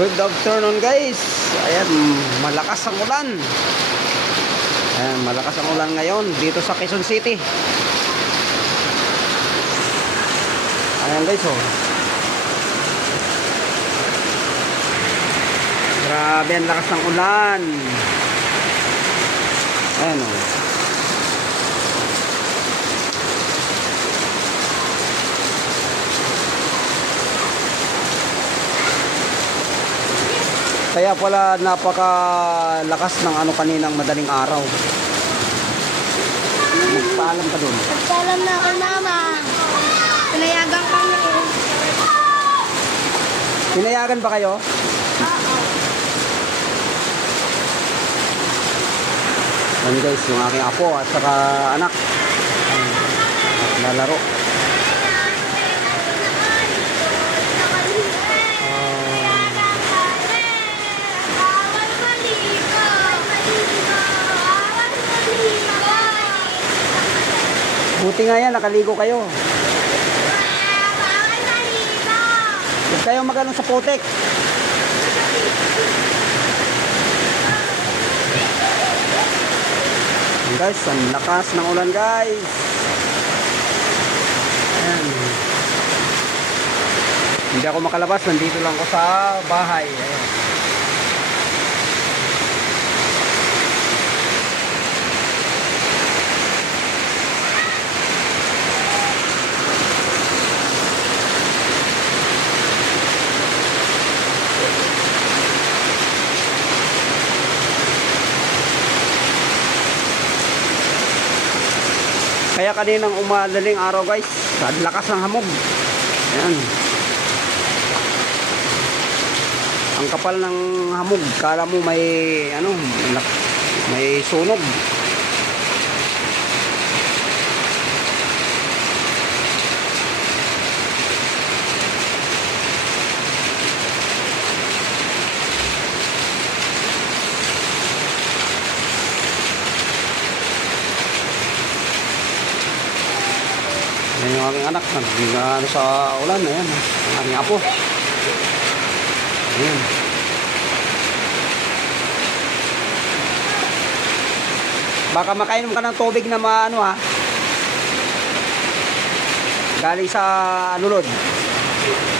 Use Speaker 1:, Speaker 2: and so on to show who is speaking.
Speaker 1: Good afternoon guys. Ayan, malakas ang ulan. Ayan, malakas ang ulan ngayon dito sa Quezon City. Ayan guys, oh. Grabe ang lakas ng ulan. Ayan, oh. Kaya pala napakalakas ng ano kaninang madaling araw. Magpaalam ka doon.
Speaker 2: Nagpaalam na kay mama. Pinayagan kami.
Speaker 1: Pinayagan ba kayo?
Speaker 2: Oo.
Speaker 1: Yan guys, yung aking apo at saka anak. Lalaro. Buti nga yan, nakaligo kayo. Huwag kayo magano sa. Ayan, guys, ang lakas ng ulan guys. Ayan. Hindi ako makalabas, nandito lang ako sa bahay. Ayan. Kaya kaninang umadaling araw guys, ang lakas ng hamog. Ayan. Ang kapal ng hamog, kala mo may ano, may sunog. Yung aking anak, nag ano sa ulan, ayan, ang aking apo. Ayan. Baka makainom ka ng tubig na maano ha. Galing sa. And